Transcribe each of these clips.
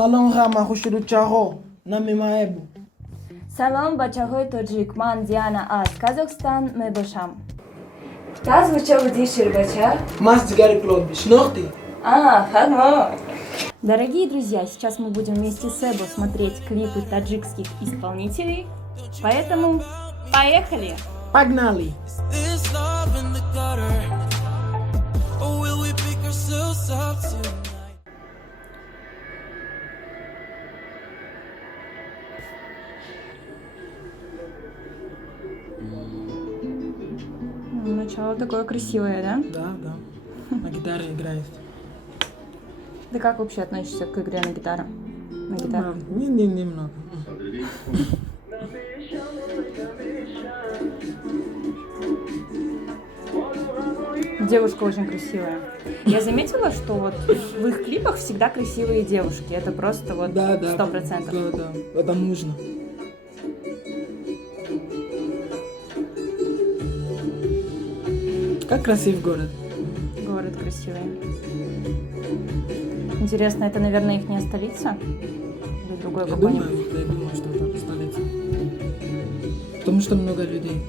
Salon Rama Hushiruchaho, Nami Maebu. Салам бачагой тоджик ман Диана аз Казахстан мы башам. Таз вучав дишир бача. Маст Гарри Клод, Шнохти. Хамо. Дорогие друзья, сейчас мы будем вместе с Эбо смотреть клипы таджикских исполнителей, поэтому поехали! Погнали! Начало такое красивое, да? Да. На гитаре играет. Ты как вообще относишься к игре на гитаре? На гитаре? Немного. Девушка очень красивая. Я заметила, что вот в их клипах всегда красивые девушки. Это просто вот 100%. Да, это нужно. Как красив город. Город красивый. Интересно, это, наверное, их столица? Или другой Я какой-нибудь? думаю, что это столица. Потому что много людей.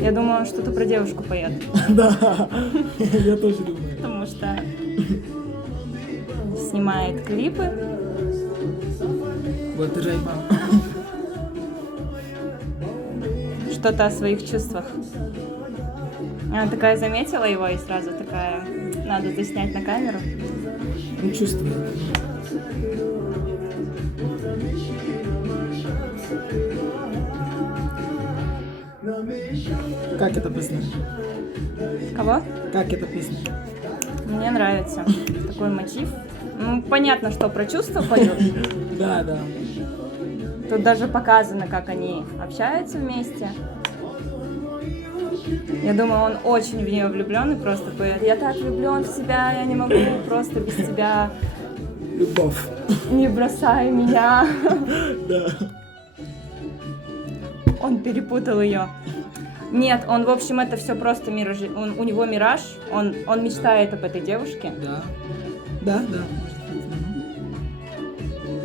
Я думаю, он что-то про девушку поет. Да, я тоже думаю. Потому что снимает клипы. Вот Райба. Что-то о своих чувствах. Она такая заметила его и сразу такая, надо заснять на камеру. Он чувствует. Как эта песня? Кого? Как эта песня? Мне нравится такой мотив. Ну, понятно, что про чувства поют. Да. Тут даже показано, как они общаются вместе. Я думаю, он очень в нее влюблен и просто поет: я так влюблен в себя, я не могу просто без тебя. Любовь. Не бросай меня. Да. Он перепутал ее. Нет, он, в общем, это все просто мираж. У него мираж, он мечтает об этой девушке. Да.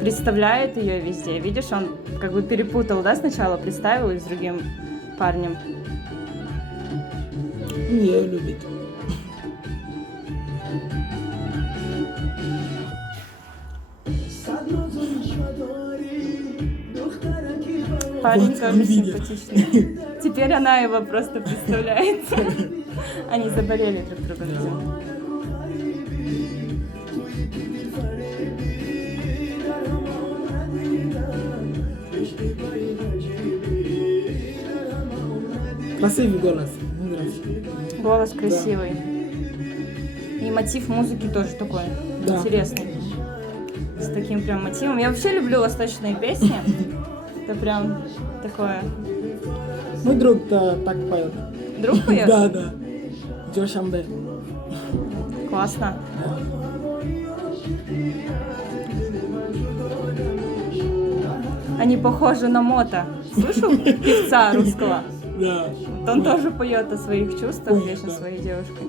Представляет ее везде. Видишь, он как бы перепутал, да, сначала представил ее с другим парнем. Ее любит. Парень Вот, тоже он видит. симпатичный. Теперь она его просто представляет. Они заболели друг другом. видимо. Красивый голос. Мне нравится. Голос красивый. И мотив музыки тоже такой Да. интересный. С таким прям мотивом. Я вообще люблю восточные песни. Это прям такое. Мой друг-то так поет. Друг поет? Да. Джошамбе. Классно. Они похожи на Мота. Слышал певца русского? Да. Вот он тоже поет о своих чувствах Ой, вечно да. своей девушкой.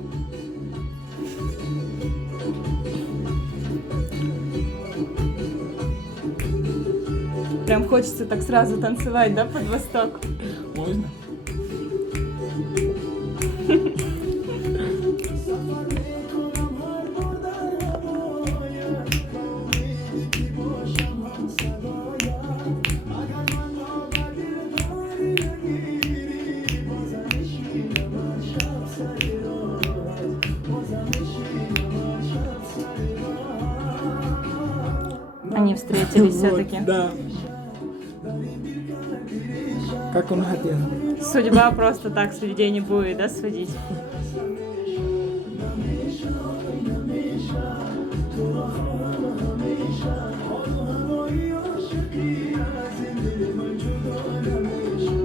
Прям хочется так сразу танцевать, да, под восток? Можно? Они встретились Вот, все-таки. Да. Как он хотел. Судьба просто так с людей не будет, да, сводить?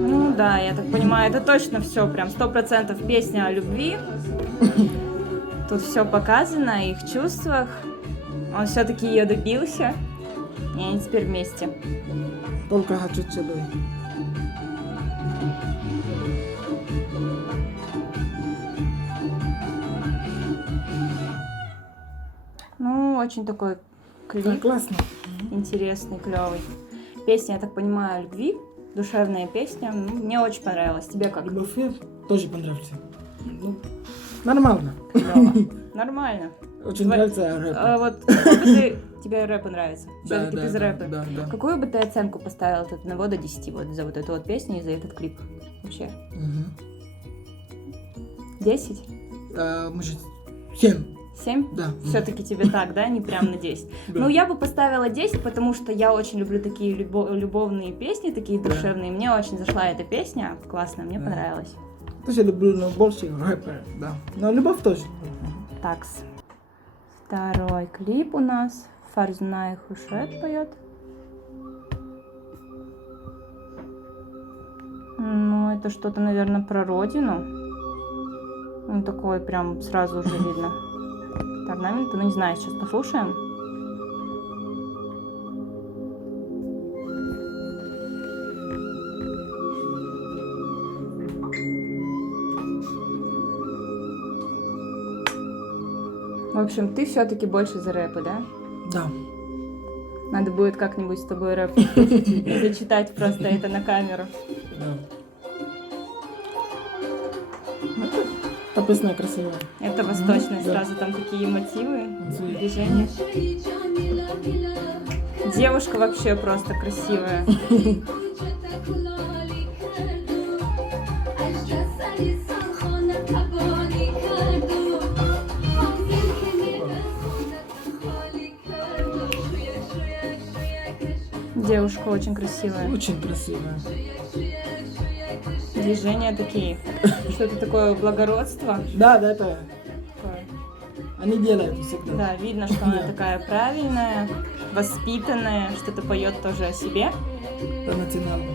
Ну да, я так понимаю, это точно все, прям 100% песня о любви. Тут все показано, о их чувствах. Он все-таки ее добился, и они теперь вместе. Только хочу целую. Ну, очень такой Да, клип, классно. интересный, клевый. Песня, я так понимаю, о любви, душевная песня. Ну, мне очень понравилась. Тебе как? Любовь тоже понравился. Ну, нормально. Клево. Нормально. Очень нравится рэп. А вот какой бы тебе рэп нравится? Да, Все-таки да, без да, рэпа. да, да. Какую бы ты оценку поставил от 1 до 10 вот за вот эту вот песню и за этот клип? Вообще? Мгм. 10? Может, 7. 7? Да. Все-таки тебе так, да? Не прям на 10. Да. Ну, я бы поставила 10, потому что я очень люблю такие любовные песни, такие Да. душевные. Мне очень зашла эта песня. Классно, мне Да. понравилась. Тоже люблю, но больше рэпер, да. Но любовь тоже. Такс. Второй клип у нас. Фарзунай Хушет поет. Ну, это что-то, наверное, про родину. Ну, такой прям сразу уже видно. Так, на минуту, ну не знаю, сейчас послушаем. В общем, ты все-таки больше за рэпы, да? Да. Надо будет как-нибудь с тобой рэп послушать и зачитать просто это на камеру. Да. Та песня красивая. Это восточное, Да. сразу там такие мотивы, Мотивы. движения. Девушка вообще просто красивая. Девушка очень красивая. Очень красивая. Движения такие. Что-то такое благородство. Да, да, это Такое. они делают всегда. Да, видно, что она такая правильная, воспитанная, что-то поет тоже о себе. Это национально.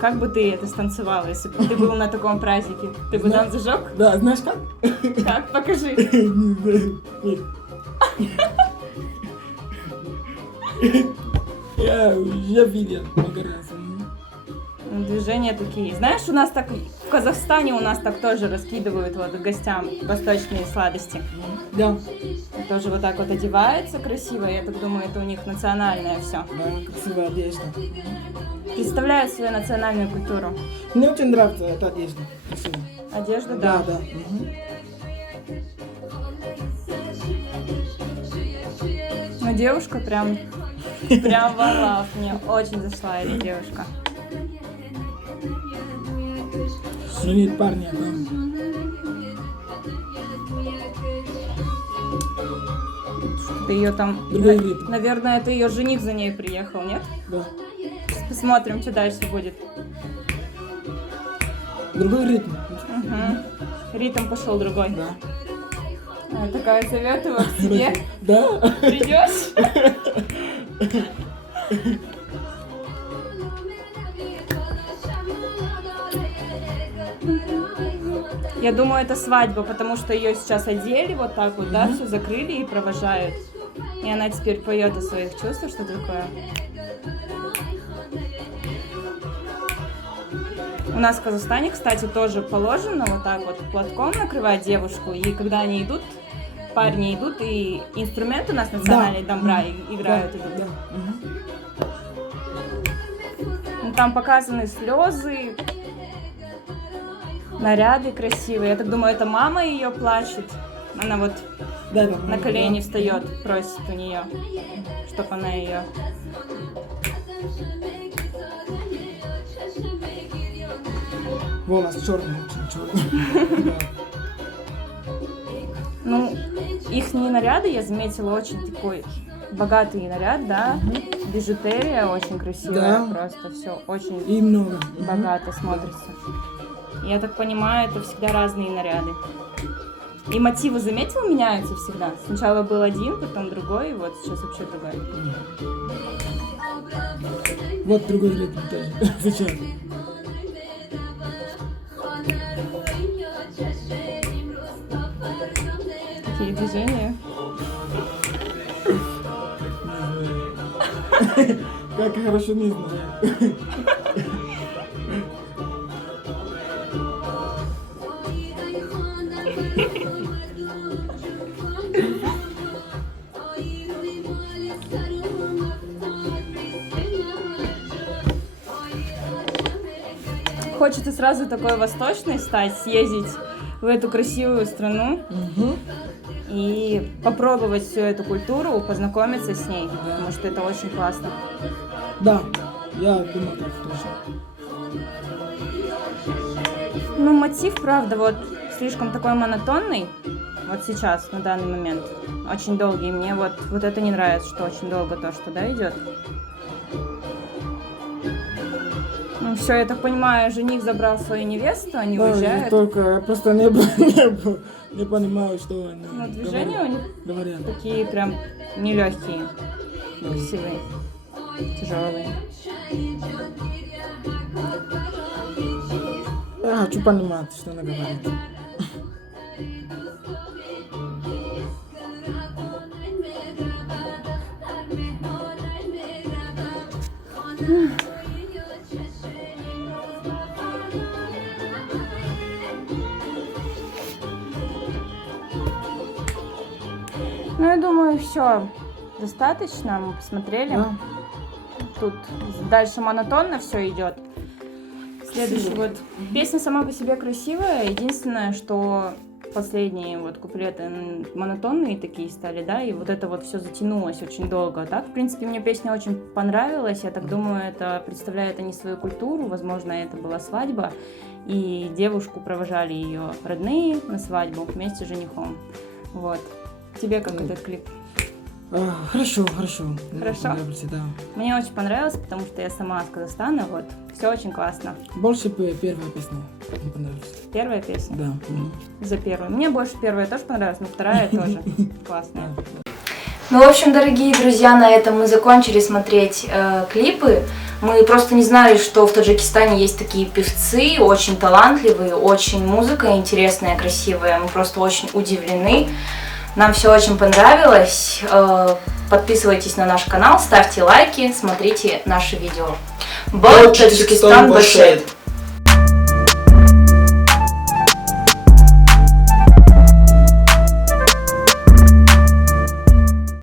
Как бы ты это станцевала, если бы ты был на таком празднике? Ты бы там зажег? Да, знаешь как? Как? Покажи. Я видел много раз. Движения такие. Знаешь, у нас так в Казахстане у нас так тоже раскидывают вот гостям восточные сладости. Да, Тоже вот так вот одевается красиво. Я так думаю, это у них национальное все. да, красивая одежда. Представляют свою национальную культуру. Мне очень нравится эта одежда. Красивая. Одежда, Да, да. да. Мгм. Но девушка прям вау, мне очень зашла эта девушка. Но нет парня там. Ты ее там, Другой ритм. наверное, это ее жених за ней приехал, нет? Да. Посмотрим, что дальше будет. Другой ритм. Угу. Ритм пошел другой. Да. Такая советую к тебе. Да. Придешь? Я думаю, это свадьба, потому что ее сейчас одели вот так вот, да, все закрыли и провожают. И она теперь поет о своих чувствах, что такое. У нас в Казахстане, кстати, тоже положено вот так вот платком накрывать девушку, и когда они идут, парни идут, и инструменты у нас национальные домбра играют, идут. Да. Мгм. Ну, там показаны слезы, наряды красивые. Я так думаю, это мама ее плачет. Она вот Да, да. на колени Да. встает, просит у нее, чтобы она ее. Волос черный, очень черный. Да. Ну, их наряды я заметила очень такой богатый наряд, да. Бижутерия очень красивая, Да. просто все очень И много. богато смотрится. Я так понимаю, это всегда разные наряды. И мотивы, заметил, меняются всегда. Сначала был один, потом другой, и вот сейчас вообще другой. Вот другой ритм тоже. Сейчас. Такие движения. Как хорошо не знаю. хочется сразу такой восточной стать, съездить в эту красивую страну и попробовать всю эту культуру, познакомиться с ней, потому что это очень классно. Да, я думаю так тоже. Ну, мотив, правда, вот слишком такой монотонный, вот сейчас, на данный момент, очень долгий. Мне вот это не нравится, что очень долго то, что, да, идет. Ну все, я так понимаю, жених забрал свою невесту, они уезжают. Только я просто не понимаю, что они движения у них говорят. Такие прям нелегкие, красивые, тяжелые. Я хочу понимать, что она говорит. Ну, я думаю, все достаточно, мы посмотрели. Да. Тут дальше монотонно все идет. Следующий вот. Песня сама по себе красивая. Единственное, что последние вот куплеты монотонные такие стали, да, и вот это вот все затянулось очень долго. Так, в принципе, мне песня очень понравилась. Я так думаю, это представляет они свою культуру. Возможно, это была свадьба, и девушку провожали ее родные на свадьбу вместе с женихом. Вот. Тебе как этот клип? Хорошо. Хорошо? Да. Мне очень понравилось, потому что я сама из Казахстана, вот. Все очень классно. Больше первая песня мне понравилась. Первая песня? Да. За первую. Мне больше первая тоже понравилась, но вторая тоже классная. Ну, в общем, дорогие друзья, на этом мы закончили смотреть клипы. Мы просто не знали, что в Таджикистане есть такие певцы, очень талантливые, очень музыка интересная, красивая. Мы просто очень удивлены. Нам все очень понравилось. Подписывайтесь на наш канал, ставьте лайки, смотрите наши видео. Бол Таджикистан Башет!